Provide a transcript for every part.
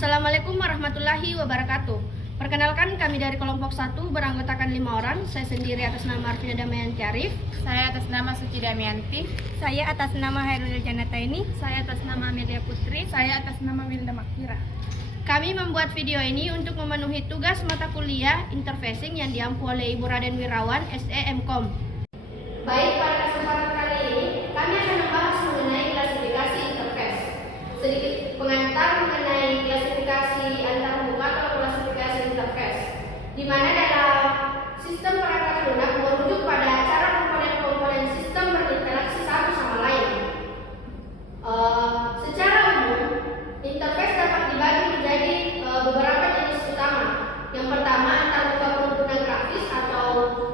Assalamualaikum warahmatullahi wabarakatuh. Perkenalkan, kami dari kelompok 1 beranggotakan 5 orang. Saya sendiri atas nama Arvina Damayanti Arif. Saya atas nama Suci Damayanti. Saya atas nama Hairul Janataini. Saya atas nama Amelia Putri. Saya atas nama Wilda Makfira. Kami membuat video ini untuk memenuhi tugas mata kuliah interfacing yang diampu oleh Ibu Raden Wirawan, SE-MKOM. Baik, pada kesempatan kali ini kami akan membahas mengenai klasifikasi interface. Sedikit pengantar mengenai klasifikasi antarmuka atau klasifikasi interface, di mana dalam sistem perangkat lunak merujuk pada cara komponen-komponen sistem berinteraksi satu sama lain. Secara umum, interface dapat dibagi menjadi beberapa jenis utama. Yang pertama, antarmuka pengguna grafis atau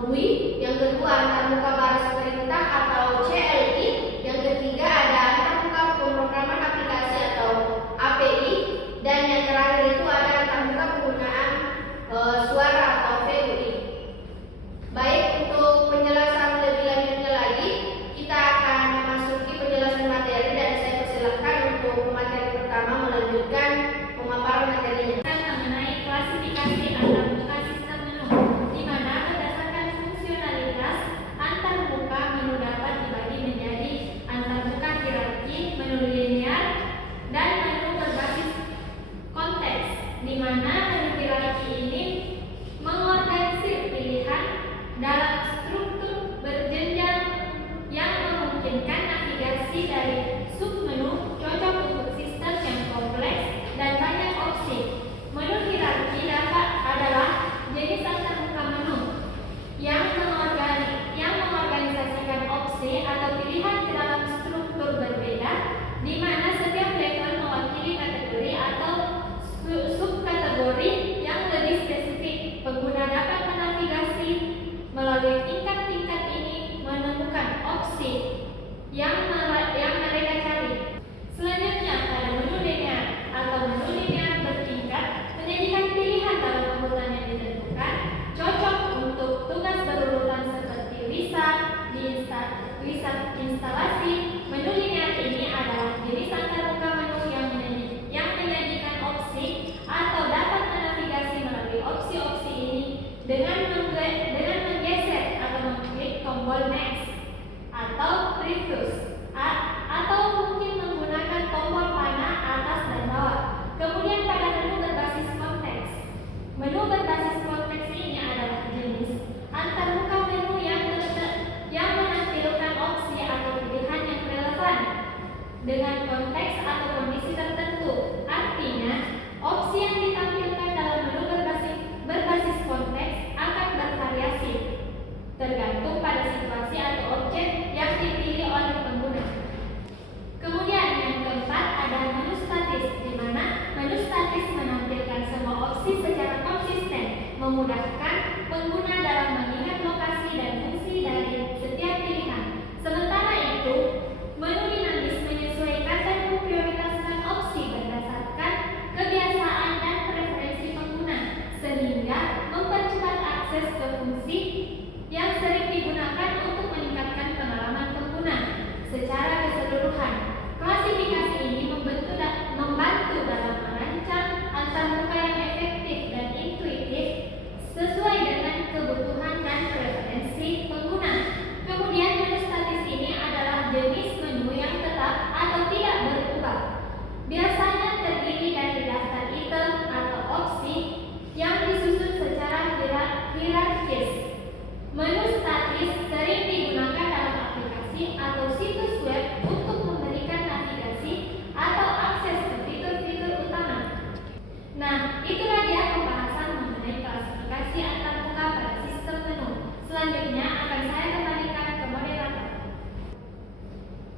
GUI. Yang kedua, antarmuka baris perintah atau CLI. Yang ketiga, ada antarmuka pemrograman aplikasi atau API. Dan yang terakhir itu ada antarmuka penggunaan suara atau VUI. Baik, untuk penjelasan lebih lanjutnya lagi, kita akan memasuki penjelasan materi dan saya persilahkan untuk materi pertama melanjutkan pemaparan materinya. Mengenai klasifikasi antarmuka sistem menu, di mana berdasarkan fungsionalitas antarmuka menu dapat dibagi menjadi antarmuka hierarki, menu linear, dan menu berbasis konteks, di mana menu hierarki ini mengorganisir pilihan dalam struktur berjenjang yang memungkinkan navigasi dari submenu, cocok untuk sistem yang kompleks dan banyak opsi. Menu hierarki adalah jenis antarmuka menu yang mengorganisasikan opsi atau pilihan ke dalam struktur berbeda, di mana setiap level mewakili kategori atau subkategori yang lebih spesifik. Pengguna dapat menavigasi melalui tingkat-tingkat ini menemukan opsi yang mereka cari. Selanjutnya, pada menu linear atau menu linear bertingkat menyajikan pilihan dalam urutan yang ditentukan, cocok untuk tugas berurutan seperti riset, instalasi. Menu linear ini adalah jenis antarmuka menu yang menyajikan opsi atau dapat menavigasi melalui opsi-opsi ini dengan menggeser atau mengklik tombol next atau previous, atau mungkin menggunakan tombol panah atas dan bawah. Kemudian pada menu berbasis konteks. Menu berbasis konteks ini adalah jenis antarmuka menu yang menampilkan opsi atau pilihan yang relevan dengan konteks atau kondisi tertentu. Artinya, opsi yang ditampilkan dalam menu berbasis konteks akan bervariasi tergantung pada situasi atau objek yang dipilih oleh pengguna. Kemudian yang keempat ada menu statis, di mana menu statis menampilkan semua opsi secara konsisten, memudahkan pengguna dalam mengingat lokasi dan fungsi dari setiap pilihan. Sementara itu, menu dinamis menyesuaikan dan memprioritaskan opsi berdasarkan kebiasaan dan preferensi pengguna, sehingga mempercepat akses ke fungsi yang sering digunakan untuk meningkatkan pengalaman pengguna. Secara keseluruhan, klasifikasi ini membantu dalam merancang antarmuka yang efektif dan intuitif sesuai dengan kebutuhan dan preferensi pengguna. Kemudian menu statis ini adalah jenis menu yang tetap atau tidak berubah. Biasanya terdiri dari daftar item atau opsi yang disusun secara hierarkis. Menu statis sering digunakan dalam aplikasi atau situs web untuk memberikan navigasi atau akses ke fitur-fitur utama. Nah, itulah dia pembahasan mengenai klasifikasi antarmuka pada sistem menu. Selanjutnya akan saya kembalikan ke moderator.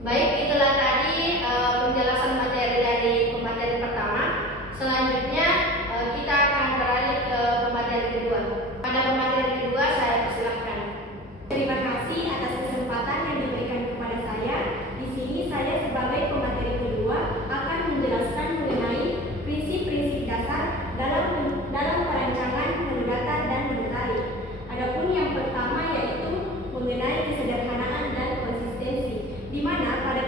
Baik, itulah tadi penjelasan materi dari pemateri pertama. Selanjutnya kita akan beralih ke pemateri kedua. Pada pemateri kedua saya persilahkan. Terima kasih atas kesempatan yang diberikan kepada saya. Di sini saya sebagai pemateri kedua akan menjelaskan mengenai prinsip-prinsip dasar dalam perancangan menu data dan menu tarik. Adapun yang pertama yaitu mengenai kesederhanaan dan konsistensi, di mana pada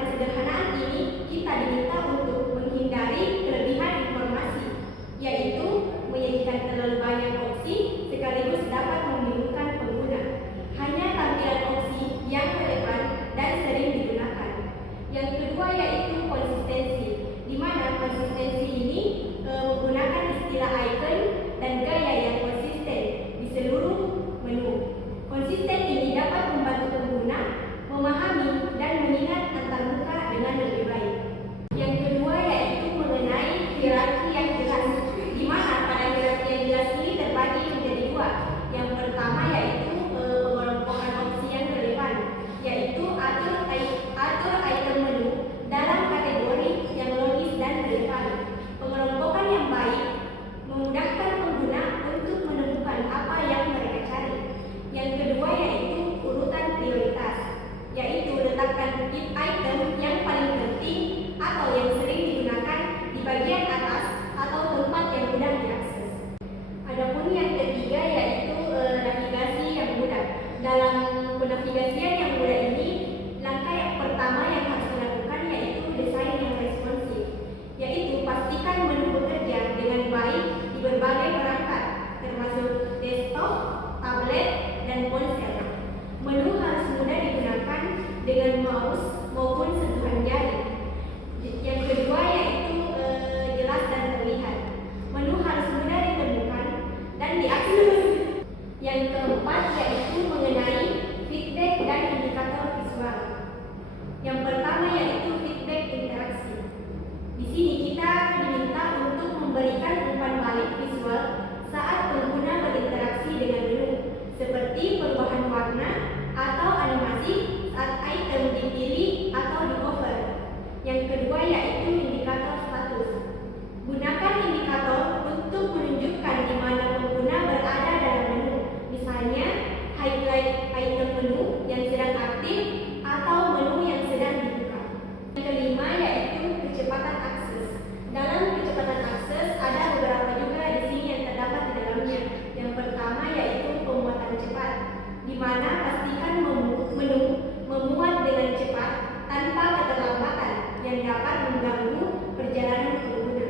yang dapat mengganggu perjalanan pengguna.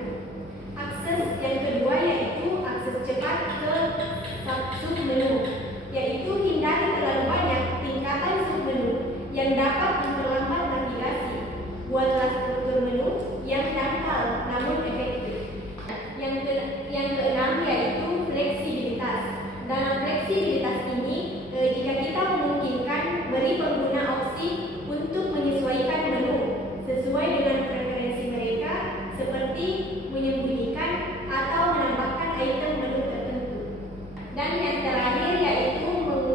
Akses yang kedua yaitu akses cepat ke submenu, yaitu hindari terlalu banyak tingkatan submenu yang dapat memperlambat navigasi. Buatlah struktur menu yang dangkal namun efektif. Yang keenam yaitu fleksibilitas. Dalam fleksibilitas ini, jika kita memungkinkan beri pengguna opsi untuk menyesuaikan menu sesuai dengan preferensi mereka, seperti menyembunyikan atau menambahkan item menu tertentu. Dan yang terakhir yaitu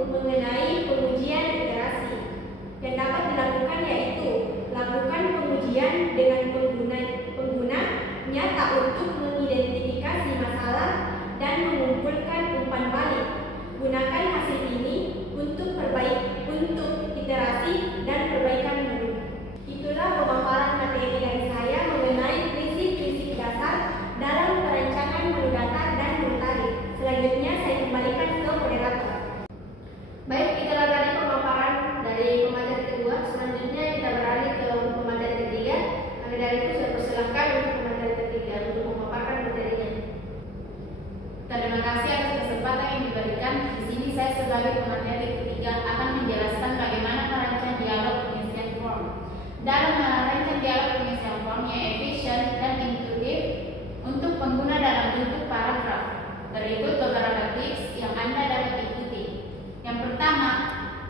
mengenai pengujian iterasi. Yang dapat dilakukan yaitu lakukan pengujian dengan pengguna nyata untuk mengidentifikasi masalah dan mengumpulkan umpan balik. Gunakan hasil ini untuk iterasi dan perbaikan menu. Itulah pemaparan materi dari saya mengenai prinsip-prinsip dasar dalam perancangan menu datar dan menu tarik. Selanjutnya saya kembalikan ke moderator. Baik, itulah tadi pemaparan dari pemateri kedua. Selanjutnya kita beralih ke pemateri ketiga. Maka dari itu saya persilahkan untuk pemateri ketiga untuk memaparkan materinya. Terima kasih atas kesempatan yang diberikan. Di sini saya sebagai pemateri ketiga akan menjelaskan bagaimana merancang dialog pengisian form. Dalam merancang dialog pengisian form yang efisien dan intuitif untuk pengguna dalam bentuk paragraf, berikut beberapa tips yang Anda dapat ikuti. Yang pertama,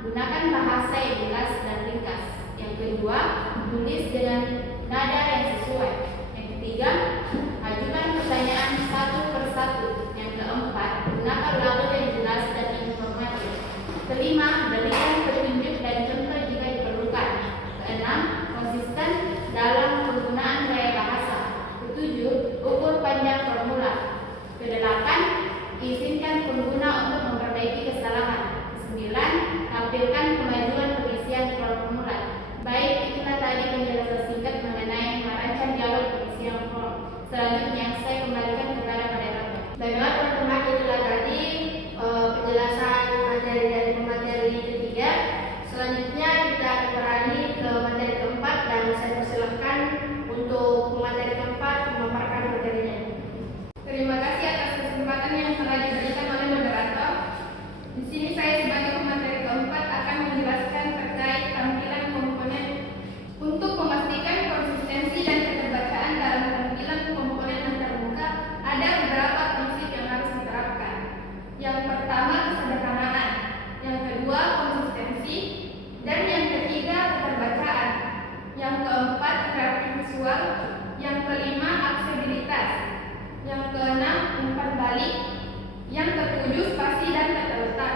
gunakan bahasa yang jelas dan ringkas. Yang kedua, tulis dengan nada yang sesuai. Yang ketiga, ajukan pertanyaan satu persatu. Yang keempat, gunakan label yang jelas dan informatif. Kelima, berikan petunjuk dan contoh jika diperlukan. Keenam, konsisten dalam penggunaan gaya bahasa. Ketujuh, ukur panjang formula. Kedelapan, izinkan pengguna untuk memperbaiki kesalahan. Kesembilan, tampilkan kemajuan pengisian formula. Baik, itulah tadi penjelasan singkat mengenai merancang dialog pengisian form. Selanjutnya, saya kembalikan kepada moderator. Baiklah teman-teman, itulah tadi penjelasan materi dari pemateri ketiga. Selanjutnya kita akan beralih ke materi keempat dan saya persilahkan untuk pemateri keempat memaparkan materinya. Terima kasih atas kesempatan yang telah diberikan oleh moderator. Di sini saya sebagai pemateri keempat akan menjelaskan terkait tampilan komponen. Untuk memastikan konsistensi dan keterbacaan dalam tampilan komponen antarmuka, ada beberapa prinsip yang harus diterapkan. Yang pertama, kesederhanaan. Yang kedua, konsistensi. Dan yang ketiga, keterbacaan. Yang keempat, kreatif visual. Yang kelima, aksesibilitas. Yang keenam, umpan balik. Yang ketujuh, spasi dan tata letak.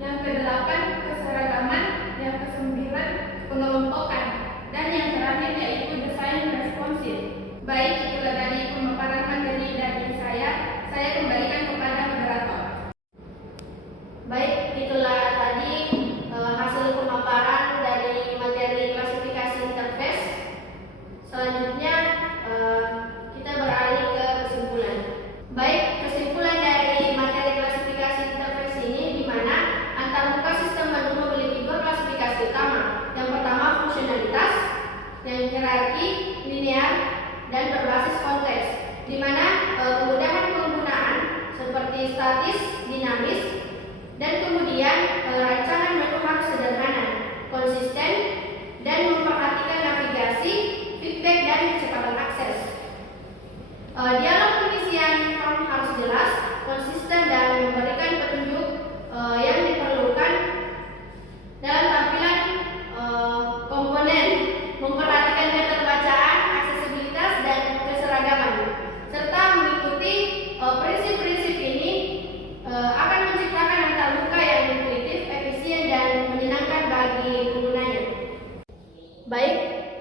Yang kedelapan, keseragaman. Yang kesembilan, pengelompokan. Dan yang terakhir yaitu desain responsif. Baik, itulah tadi pemaparan materi dari saya. Saya kembalikan kepada moderator. Baik, itulah tadi hasil pemaparan dari materi klasifikasi interface. Selanjutnya kita beralih ke kesimpulan. Baik, kesimpulan dari materi klasifikasi interface ini di mana antarmuka sistem menu memiliki dua klasifikasi utama. Yang pertama, fungsionalitas, yang hierarki, linear, dan berbasis konteks, di mana kemudahan penggunaan seperti statis, dinamis, dan kemudian rancangan menu harus sederhana, konsisten, dan memperhatikan navigasi, feedback, dan kecepatan akses. Dialog pengisian form harus jelas, konsisten, dan memberikan petunjuk yang diperlukan dalam tampilan komponen, memperhatikan keterbacaan, aksesibilitas, dan keseragaman, serta mengikuti prinsip-prinsip ini akan menciptakan antarmuka yang intuitif, efisien, dan menyenangkan bagi penggunanya. Baik,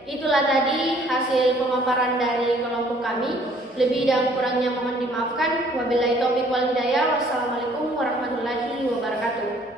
itulah tadi hasil pemaparan dari kelompok kami. Lebih dan kurangnya mohon dimaafkan. Wabillahi taufiq wal hidayah. Wassalamualaikum warahmatullahi wabarakatuh.